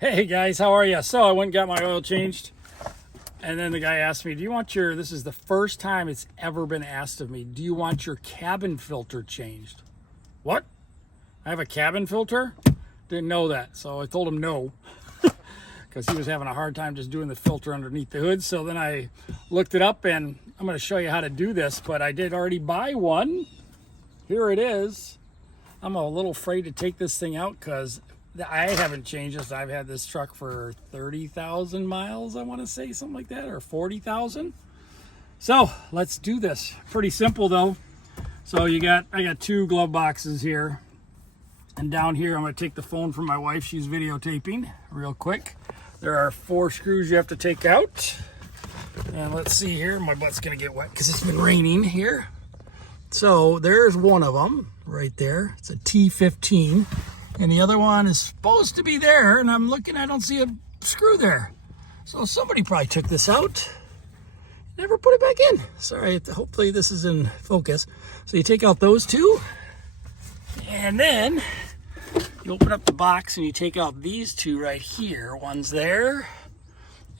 Hey guys, how are you? So I went and got my oil changed, and then the guy asked me, do you want your, this is the first time it's ever been asked of me, do you want your cabin filter changed? What? I have a cabin filter? Didn't know that, so I told him no, because he was having a hard time just doing the filter underneath the hood. So then I looked it up, and I'm going to show you how to do this, but I did already buy one. Here it is. I'm a little afraid to take this thing out because I haven't changed this. I've had this truck for 30,000 miles, I want to say, something like that, or 40,000. So let's do this. Pretty simple though. So I got two glove boxes here, and down here I'm going to take the phone from my wife. She's videotaping real quick. There are 4 screws you have to take out, and let's see here. My butt's going to get wet because it's been raining here. So there's one of them right there. It's a T15. And the other one is supposed to be there, and I'm looking, I don't see a screw there. So somebody probably took this out, never put it back in. Sorry, hopefully this is in focus. So you take out those two, and then you open up the box and you take out these two right here. One's there,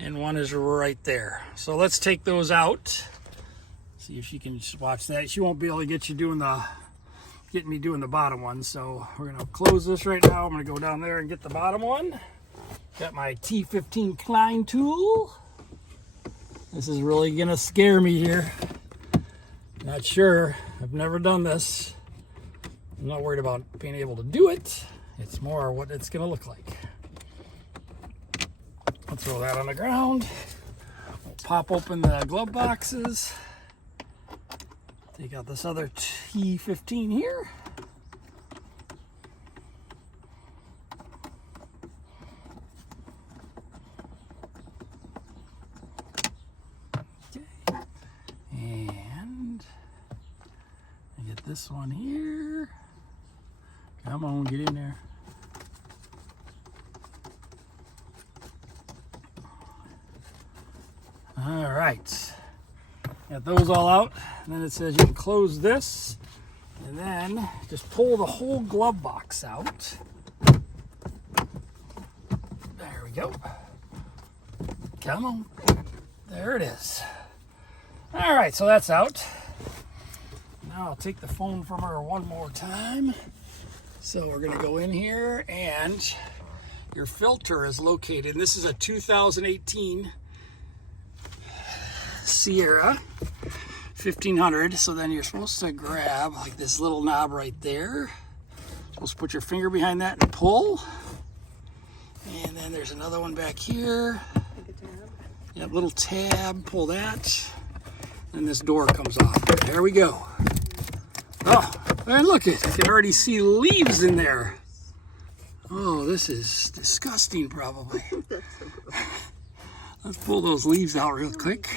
and one is right there. So let's take those out. See if she can just watch that. She won't be able to get me doing the bottom one, so we're gonna close this right now. I'm gonna go down there and get the bottom one. Got my T15 Klein tool. This is really gonna scare me here. Not sure, I've never done this. I'm not worried about being able to do it. It's more what it's gonna look like. I'll throw that on the ground. We'll pop open the glove boxes. Take out this other T15 here. Okay. And I get this one here. Come on, get in there. All right. Got those all out, and then it says you can close this, and then just pull the whole glove box out. There we go. Come on. There it is. All right, so that's out. Now I'll take the phone from her one more time. So we're going to go in here, and your filter is located. And this is a 2018 Sierra 1500. So then you're supposed to grab like this little knob right there. You're supposed to put your finger behind that and pull. And then there's another one back here. Yep, little tab, pull that. And this door comes off. There we go. Oh, and look, you can already see leaves in there. Oh, this is disgusting probably. Let's pull those leaves out real quick.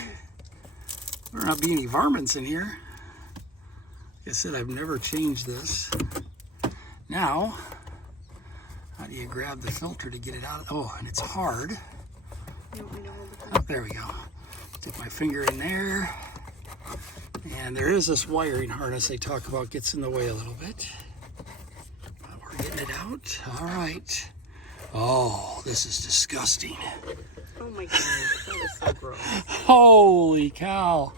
There not be any varmints in here. Like I said, I've never changed this. Now, how do you grab the filter to get it out? Oh, and it's hard. Oh, there we go. Stick my finger in there. And there is this wiring harness they talk about, gets in the way a little bit. But we're getting it out. All right. Oh, this is disgusting. Oh my goodness, that was so gross. Holy cow.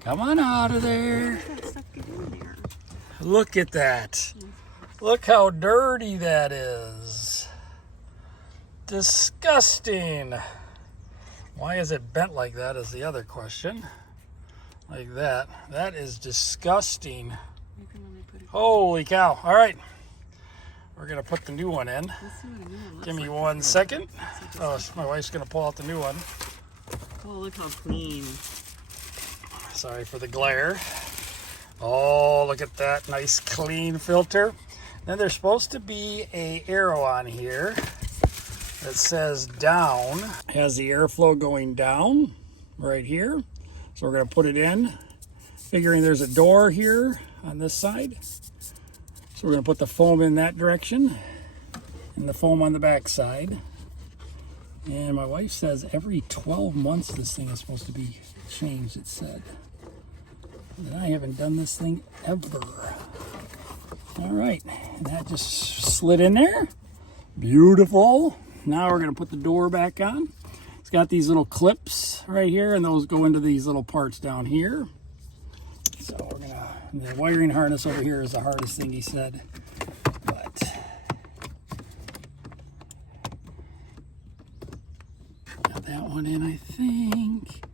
Come on out of there. How does that stuff get in there? Look at that. Look how dirty that is. Disgusting. Why is it bent like that is the other question. Like that. That is disgusting. You can only put it. Holy cow. All right. We're going to put the new one in. Let's see what a new one looks Give me like. 1 second. Oh, my wife's going to pull out the new one. Oh, look how clean. Sorry for the glare. Oh, look at that nice clean filter. Then there's supposed to be a arrow on here that says down. It has the airflow going down right here. So we're going to put it in, figuring there's a door here on this side. So we're going to put the foam in that direction and the foam on the back side. And my wife says every 12 months this thing is supposed to be changed, it said. And I haven't done this thing ever. All right, and that just slid in there. Beautiful. Now we're going to put the door back on. It's got these little clips right here, and those go into these little parts down here. So we're going to, the wiring harness over here is the hardest thing, he said. But got that one in, I think.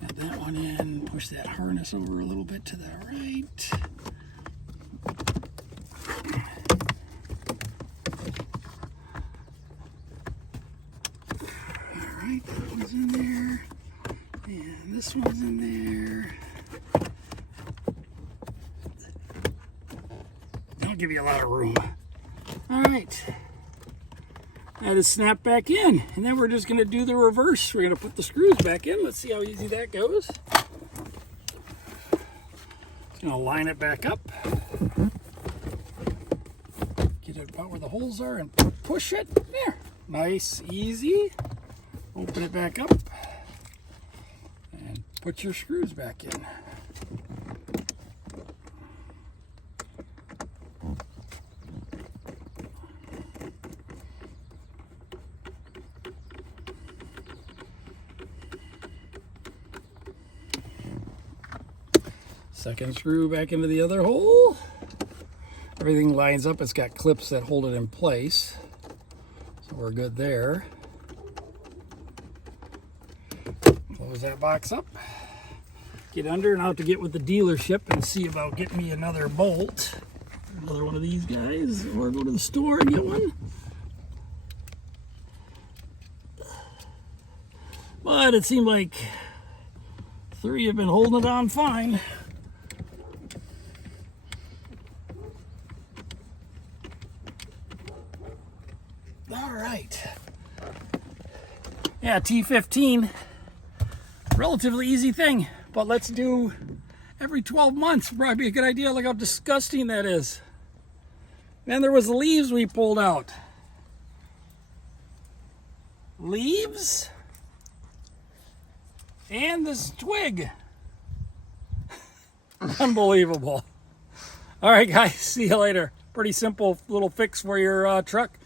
Got that one in. Push that harness over a little bit to the right. Alright, that one's in there. And this one's in there. Don't give you a lot of room. Alright. That is snapped back in. And then we're just going to do the reverse. We're going to put the screws back in. Let's see how easy that goes. Just going to line it back up. Get it about where the holes are and push it. There. Nice, easy. Open it back up. And put your screws back in. Second screw back into the other hole. Everything lines up. It's got clips that hold it in place. So we're good there. Close that box up. Get under, and I'll have to get with the dealership and see about getting me another bolt. Another one of these guys. Or go to the store and get one. But it seemed like 3 have been holding it on fine. All right. Yeah, T15, relatively easy thing, but let's do every 12 months. Probably be a good idea. Look how disgusting that is. Then there was leaves we pulled out. Leaves and this twig. Unbelievable. All right, guys, see you later. Pretty simple little fix for your truck.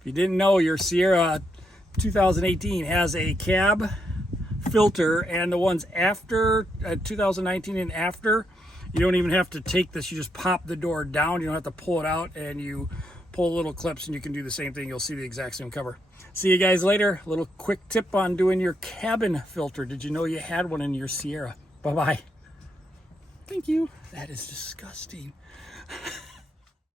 If you didn't know, your Sierra 2018 has a cab filter, and the ones after 2019 and after, you don't even have to take this. You just pop the door down. You don't have to pull it out, and you pull little clips, and you can do the same thing. You'll see the exact same cover. See you guys later. A little quick tip on doing your cabin filter. Did you know you had one in your Sierra? Bye-bye. Thank you. That is disgusting.